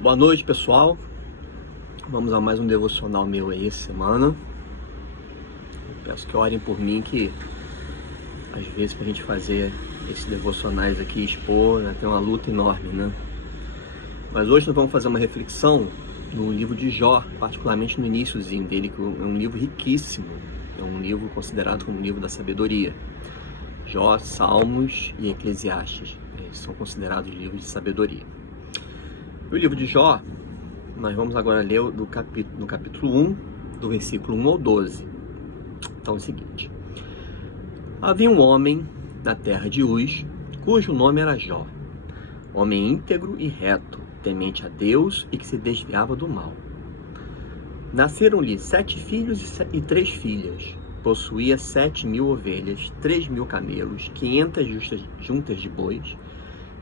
Boa noite, pessoal. Vamos a mais um devocional meu aí essa semana. Eu peço que orem por mim, que às vezes pra gente fazer esses devocionais aqui, expor, né, tem uma luta enorme, né? Mas hoje nós vamos fazer uma reflexão no livro de Jó, particularmente no iniciozinho dele, que é um livro riquíssimo. É um livro considerado como um livro da sabedoria. Jó, Salmos e Eclesiastes são considerados livros de sabedoria. O livro de Jó, nós vamos agora ler no capítulo 1, do versículo 1 ao 12. Então é o seguinte: havia um homem na terra de Uz, cujo nome era Jó, homem íntegro e reto, temente a Deus e que se desviava do mal. Nasceram-lhe 7 filhos e 3 filhas. Possuía 7.000 ovelhas, 3.000 camelos, 500 juntas de bois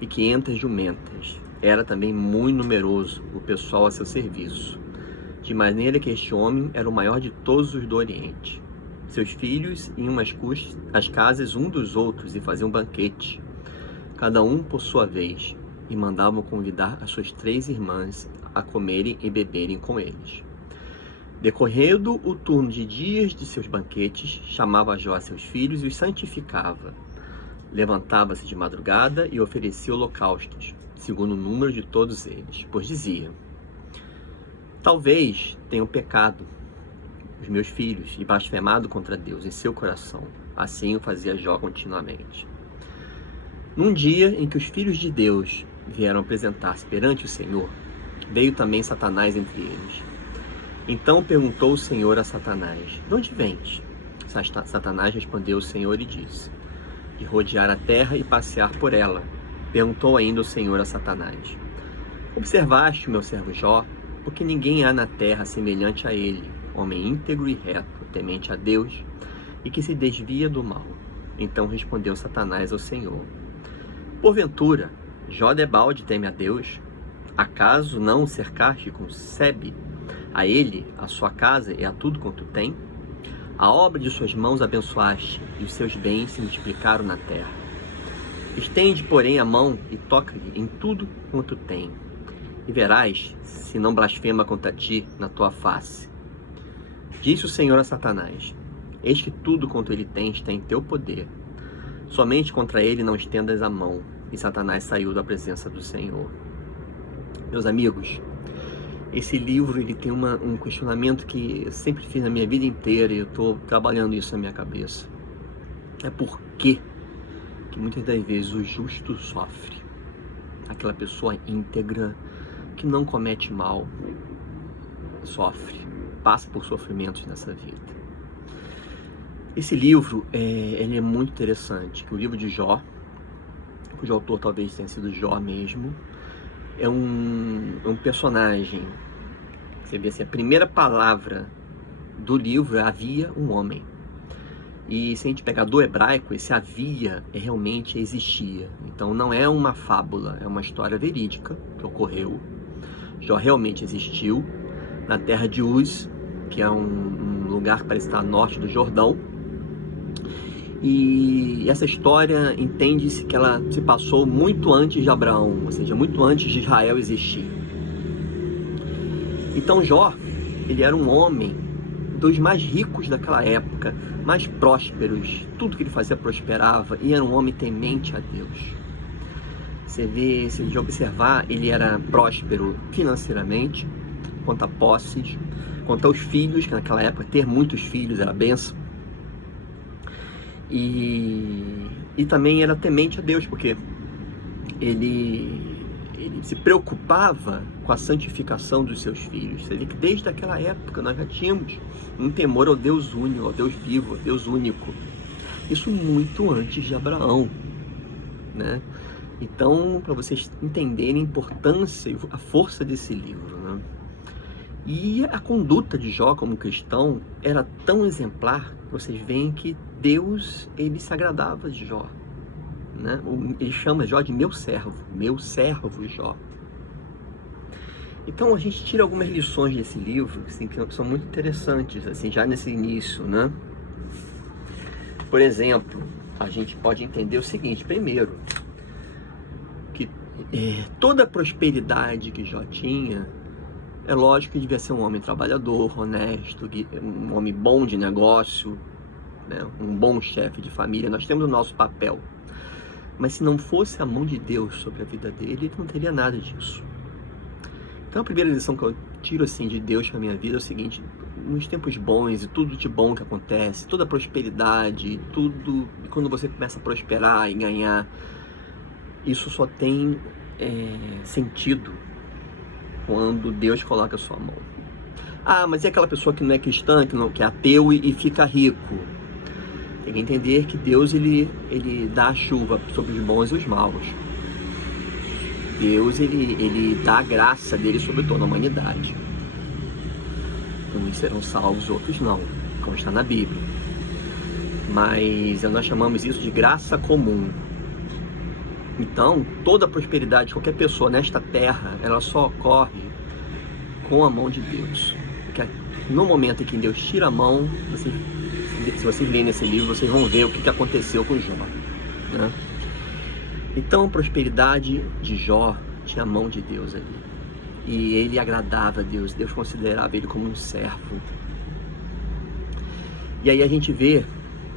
e 500 jumentas. Era também muito numeroso o pessoal a seu serviço, de maneira que este homem era o maior de todos os do Oriente. Seus filhos iam às casas um dos outros e faziam banquete, cada um por sua vez, e mandavam convidar as suas 3 irmãs a comerem e beberem com eles. Decorrendo o turno de dias de seus banquetes, chamava Jó a seus filhos e os santificava. Levantava-se de madrugada e oferecia holocaustos, segundo o número de todos eles, pois dizia: talvez tenham pecado os meus filhos e blasfemado contra Deus em seu coração. Assim o fazia Jó continuamente. Num dia em que os filhos de Deus vieram apresentar-se perante o Senhor, veio também Satanás entre eles. Então perguntou o Senhor a Satanás: de onde vens? Satanás respondeu ao Senhor e disse: de rodear a terra e passear por ela. Perguntou ainda o Senhor a Satanás: observaste o meu servo Jó? Porque ninguém há na terra semelhante a ele, homem íntegro e reto, temente a Deus e que se desvia do mal. Então respondeu Satanás ao Senhor: porventura, Jó debalde teme a Deus? Acaso não o cercaste com sebe? A ele, a sua casa e a tudo quanto tem? A obra de suas mãos abençoaste, e os seus bens se multiplicaram na terra. Estende, porém, a mão e toca-lhe em tudo quanto tem, e verás se não blasfema contra ti na tua face. Disse o Senhor a Satanás: eis que tudo quanto ele tem está em teu poder. Somente contra ele não estendas a mão. E Satanás saiu da presença do Senhor. Meus amigos, esse livro ele tem um questionamento que eu sempre fiz na minha vida inteira e eu estou trabalhando isso na minha cabeça. É por que muitas das vezes o justo sofre. Aquela pessoa íntegra, que não comete mal, sofre, passa por sofrimentos nessa vida. Esse livro ele é muito interessante, que o livro de Jó, cujo autor talvez tenha sido Jó mesmo, é um personagem. Você vê assim, a primeira palavra do livro é havia um homem. E se a gente pegar do hebraico, esse havia realmente existia. Então não é uma fábula, é uma história verídica que ocorreu. Jó realmente existiu na terra de Uz, que é um lugar que parece estar a norte do Jordão. E essa história entende-se que ela se passou muito antes de Abraão, ou seja, muito antes de Israel existir. Então Jó, ele era um homem dos mais ricos daquela época, mais prósperos, tudo que ele fazia prosperava, e era um homem temente a Deus. Você vê, se a gente observar, ele era próspero financeiramente, quanto a posses, quanto aos filhos, que naquela época ter muitos filhos era bênção. E também era temente a Deus, porque ele se preocupava com a santificação dos seus filhos. Você vê que desde aquela época nós já tínhamos um temor ao Deus único, ao Deus vivo, ao Deus único. Isso muito antes de Abraão, né? Então, para vocês entenderem a importância e a força desse livro, né? E a conduta de Jó como cristão era tão exemplar, que vocês veem que Deus, ele se agradava de Jó, né? Ele chama Jó de meu servo Jó. Então a gente tira algumas lições desse livro, assim, que são muito interessantes, assim, já nesse início, né? Por exemplo, a gente pode entender o seguinte: primeiro, que toda a prosperidade que Jó tinha, é lógico que devia ser um homem trabalhador, honesto, um homem bom de negócio, né? Um bom chefe de família. Nós temos o nosso papel. Mas se não fosse a mão de Deus sobre a vida dele, ele não teria nada disso. Então a primeira lição que eu tiro assim de Deus para a minha vida é o seguinte: nos tempos bons e tudo de bom que acontece, toda a prosperidade, tudo, e quando você começa a prosperar e ganhar, isso só tem sentido quando Deus coloca a sua mão. Ah, mas e aquela pessoa que não é cristã, que é ateu e fica rico? Tem que entender que Deus ele dá a chuva sobre os bons e os maus. Deus ele dá a graça dele sobre toda a humanidade. Uns serão salvos, outros não, como está na Bíblia. Mas nós chamamos isso de graça comum. Então, toda a prosperidade de qualquer pessoa nesta terra, ela só ocorre com a mão de Deus. Porque no momento em que Deus tira a mão, se vocês lerem nesse livro, vocês vão ver o que aconteceu com Jó, né? Então, a prosperidade de Jó tinha a mão de Deus ali. E ele agradava a Deus. Deus considerava ele como um servo. E aí a gente vê,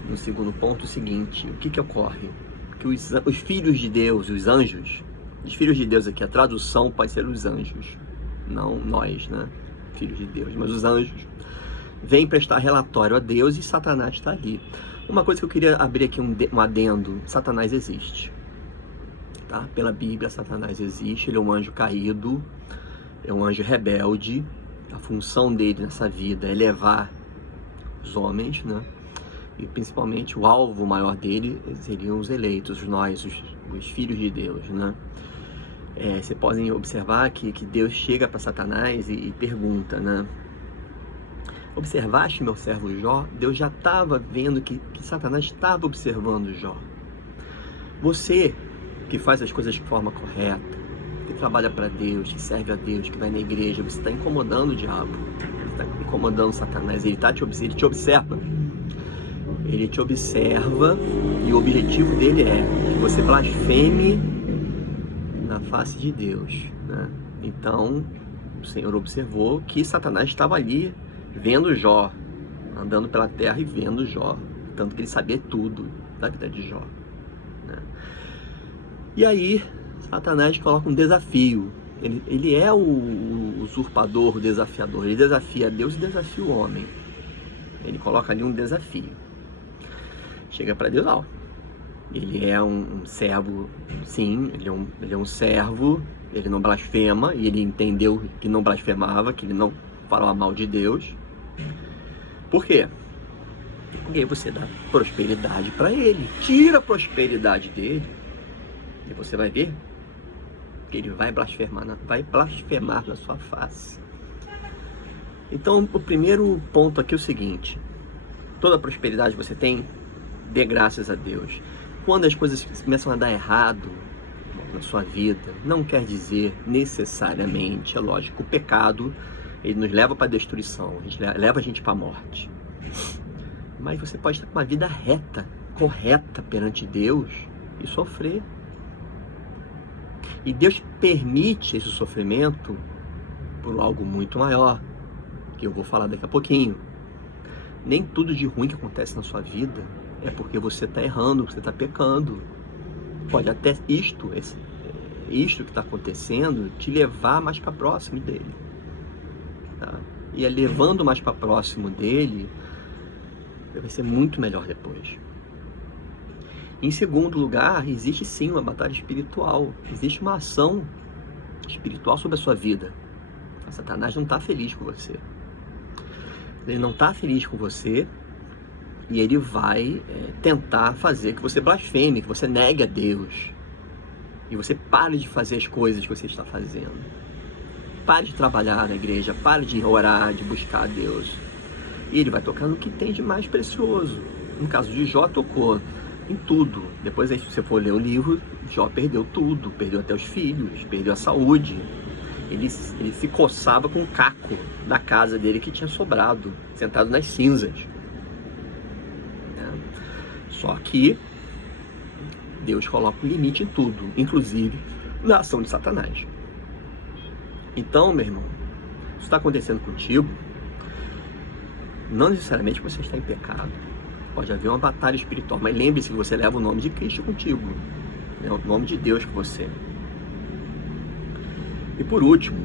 no segundo ponto, o seguinte: o que ocorre? Que os filhos de Deus, os anjos, os filhos de Deus aqui, a tradução pode ser os anjos, não nós, né? Filhos de Deus, mas os anjos vêm prestar relatório a Deus e Satanás está ali. Uma coisa que eu queria abrir aqui um adendo: Satanás existe, tá? Pela Bíblia, Satanás existe, ele é um anjo caído, é um anjo rebelde. A função dele nessa vida é levar os homens, né? E principalmente o alvo maior dele seriam os eleitos, nós, os filhos de Deus, né? Vocês podem observar que Deus chega para Satanás e pergunta, né? Observaste meu servo Jó? Deus já estava vendo que Satanás estava observando Jó. Você que faz as coisas de forma correta, que trabalha para Deus, que serve a Deus, que vai na igreja, você está incomodando o diabo, você está incomodando Satanás, ele te observa. Ele te observa e o objetivo dele é que você blasfeme na face de Deus, né? Então, o Senhor observou que Satanás estava ali vendo Jó, andando pela terra e vendo Jó, tanto que ele sabia tudo da vida de Jó, né? E aí, Satanás coloca um desafio. Ele é o usurpador, o desafiador. Ele desafia Deus e desafia o homem. Ele coloca ali um desafio. Chega para Deus, ó, ele é um servo, sim, ele é um servo, ele não blasfema, e ele entendeu que não blasfemava, que ele não falava mal de Deus. Por quê? Porque você dá prosperidade para ele, tira a prosperidade dele, e você vai ver que ele vai blasfemar na sua face. Então, o primeiro ponto aqui é o seguinte: toda a prosperidade que você tem, dê graças a Deus. Quando as coisas começam a dar errado na sua vida, não quer dizer necessariamente, é lógico, o pecado, ele nos leva para a destruição, leva a gente para a morte. Mas você pode estar com uma vida reta, correta perante Deus e sofrer. E Deus permite esse sofrimento por algo muito maior, que eu vou falar daqui a pouquinho. Nem tudo de ruim que acontece na sua vida é porque você está errando, você está pecando. Pode até isto que está acontecendo te levar mais para próximo dele, tá? E levando mais para próximo dele, vai ser muito melhor depois. Em segundo lugar, existe sim uma batalha espiritual, existe uma ação espiritual sobre a sua vida. A Satanás não está feliz com você. Ele não está feliz com você. E ele vai tentar fazer que você blasfeme, que você negue a Deus. E você pare de fazer as coisas que você está fazendo. Pare de trabalhar na igreja, pare de orar, de buscar a Deus. E ele vai tocar no que tem de mais precioso. No caso de Jó, tocou em tudo. Depois, se você for ler o livro, Jó perdeu tudo. Perdeu até os filhos, perdeu a saúde. Ele se coçava com o caco da casa dele que tinha sobrado, sentado nas cinzas. Só que Deus coloca um limite em tudo, inclusive na ação de Satanás. Então, meu irmão, isso está acontecendo contigo, não necessariamente você está em pecado. Pode haver uma batalha espiritual, mas lembre-se que você leva o nome de Cristo contigo. É o nome de Deus com você. E por último,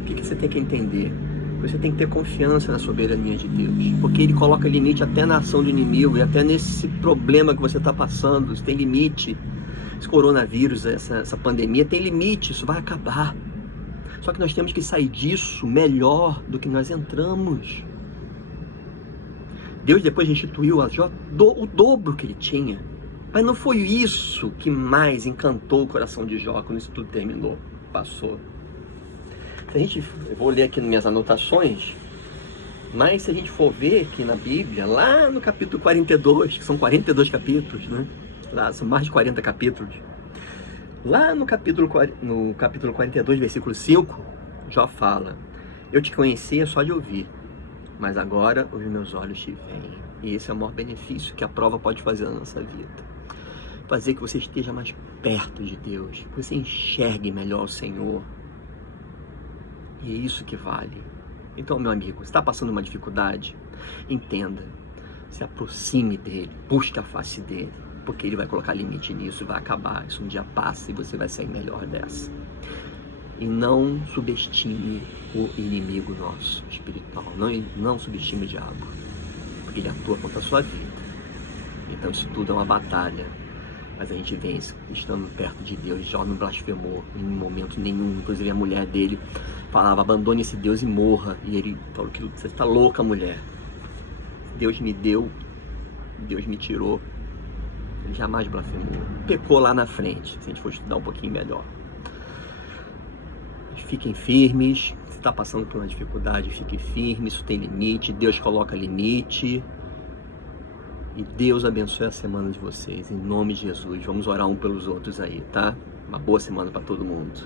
o que você tem que entender? Você tem que ter confiança na soberania de Deus, porque Ele coloca limite até na ação do inimigo e até nesse problema que você está passando. Isso tem limite. Esse coronavírus, essa pandemia tem limite, isso vai acabar. Só que nós temos que sair disso melhor do que nós entramos. Deus depois restituiu a Jó o dobro que ele tinha. Mas não foi isso que mais encantou o coração de Jó quando isso tudo terminou, passou. Eu vou ler aqui nas minhas anotações, mas se a gente for ver aqui na Bíblia, lá no capítulo 42, que são 42 capítulos, né? Lá são mais de 40 capítulos. Lá no capítulo 42, versículo 5, Jó fala: eu te conhecia só de ouvir, mas agora os meus olhos te veem. E esse é o maior benefício que a prova pode fazer na nossa vida. Fazer que você esteja mais perto de Deus, que você enxergue melhor o Senhor. E é isso que vale. Então, meu amigo, você está passando uma dificuldade? Entenda, se aproxime dele, busque a face dele, porque ele vai colocar limite nisso e vai acabar. Isso um dia passa e você vai sair melhor dessa. E não subestime o inimigo nosso espiritual, não subestime o diabo, porque ele atua contra a sua vida. Então isso tudo é uma batalha, mas a gente vence estando perto de Deus. Jó não blasfemou em momento nenhum. Inclusive a mulher dele falava: abandone esse Deus e morra. E ele falou: que você está louca, mulher. Deus me deu, Deus me tirou. Ele jamais blasfemou. Pecou lá na frente, se a gente for estudar um pouquinho melhor. Mas fiquem firmes. Se está passando por uma dificuldade, fique firme. Isso tem limite, Deus coloca limite. E Deus abençoe a semana de vocês, em nome de Jesus. Vamos orar um pelos outros aí, tá? Uma boa semana para todo mundo.